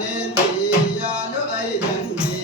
జ్ఞానేంద్రియాలు ఐదండి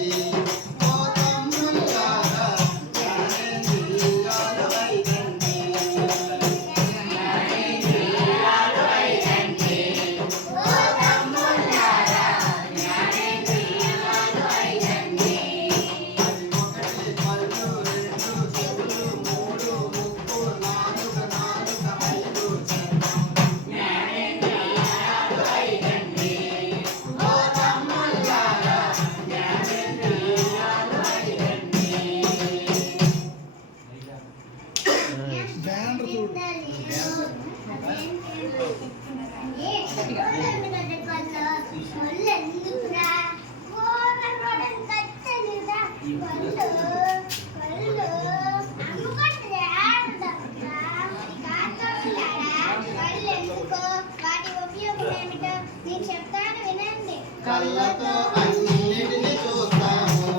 కళ్ళతో అన్నిటిని చూస్తాము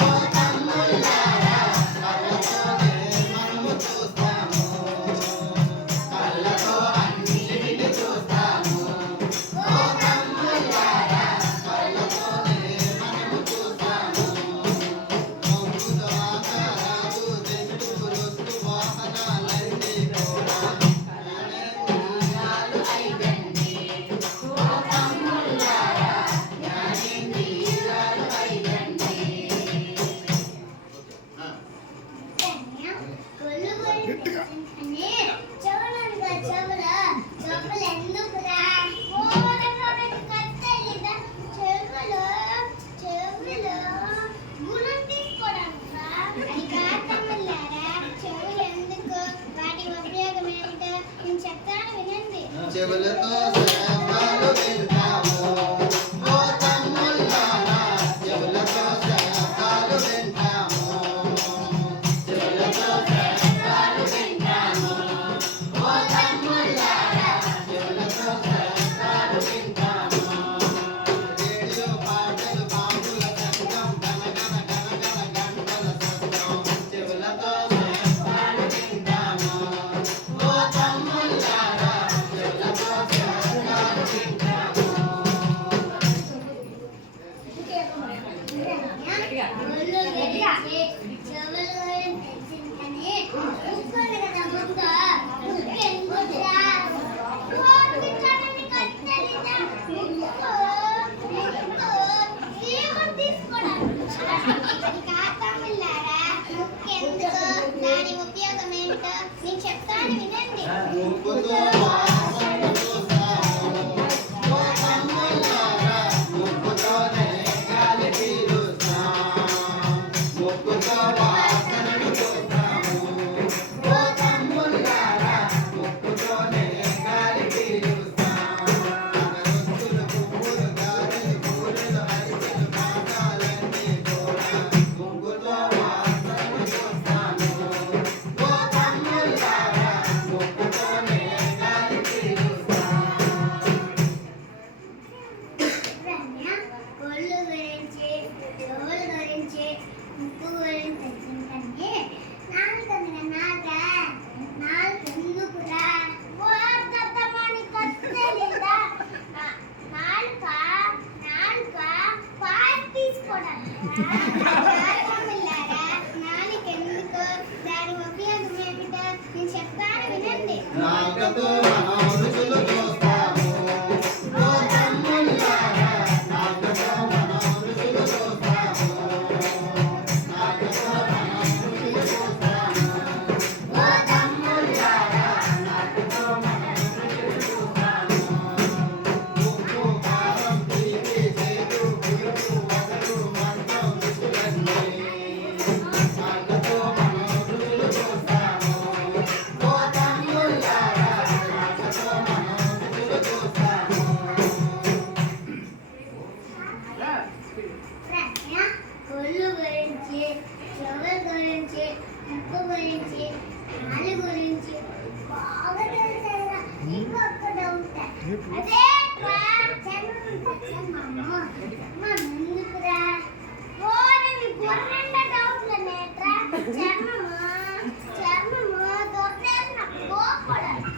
ఓ తమ్ముళ్ళారా కళ్ళతోనే మనము చూస్తాము కళ్ళతో అన్నిటిని చూస్తాము ఓ తమ్ముళ్ళారా కళ్ళతోనే మనము చూస్తాము మొక్కుతో ఆకారాలు జంతువులు వాహనాలన్నీ కూడా జ్ఞానేంద్రియాలు ఐదండి ఓ తమ్ముళ్ళారా చెవులతో శబ్దాలు వింటాము ఓ తమ్ముళ్ళారా చెవులతో శబ్దాలు వింటాము చెవులతో శబ్దాలు వింటాము ఓ తమ్ముళ్ళారా చెవులతో శబ్దాలు వింటాము రేడియో పాటలు బాబుల శబ్దం గనగన గనగన గంటల శబ్దం చెవులతో శబ్దాలు వింటాము ఓ తమ్ముళ్ళారా దాని ఉపయోగం ఏంటో నేను చెప్తాను వినండి. దాని ఉపయోగం ఏమిటో నేను చెప్తాను వినండి. నాకతో మనోరుచులు చూస్తాము ఓ తమ్ముళ్ళారా నాకతో మనోరుచులు చూస్తాము నాకతో మనోరుచులు చూస్తాము ఓ తమ్ముళ్ళారా నాకతో మనోరుచులు చూస్తాము ఉప్పు కారం తీపి చేదు పులుపు వగరు మంటం రుచులన్నీ నాకతో మనోరుచులు చూస్తాము ఓ తమ్ముళ్ళారా నాకతో మనోరుచులు చూస్తాము ఒళ్ళు గురించి, చెవుల గురించి, ముక్కు గురించి, కాలు గురించి బాగా తెలుసా? ఇంకొక డౌట్ అదే ఎందుకురా ఓరే నీ బుర్రెండ డౌట్ల నేట్రా చర్మము దొర్లేసిన పోకూడదు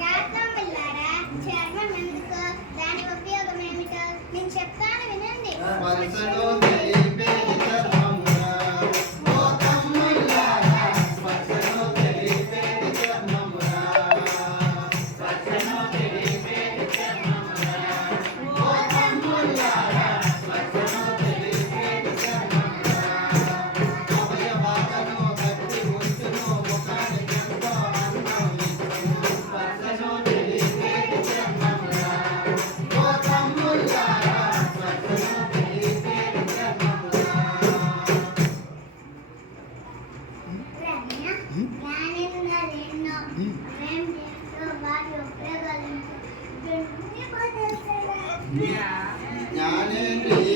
గాతం పిల్లారా చర్మం ఎందుకు దాని ఉపయోగం ఏమిటో నేను చెప్తాను వినండి స్పర్శను తెలిపేది చర్మమురా ఓ తమ్ముళ్ళారా స్పర్శను తెలిపేది చర్మమురా స్పర్శను తెలిపేది చర్మమురా ఓ తమ్ముళ్ళారా స్పర్శను తెలిపేది చర్మమురా అవయవాలను గట్టి ఉంచును ముఖానికి ఎంతో అందం ఇచ్చును స్పర్శను తెలిపేది చర్మమురా ఓ తమ్ముళ్ళారా స్పర్శను తెలిపేది చర్మమురా జ్ఞానేంద్రియాలెన్నో మేం చేస్తూ వాటి ఉపయోగాలు జ్ఞానేంద్రియాలెన్నో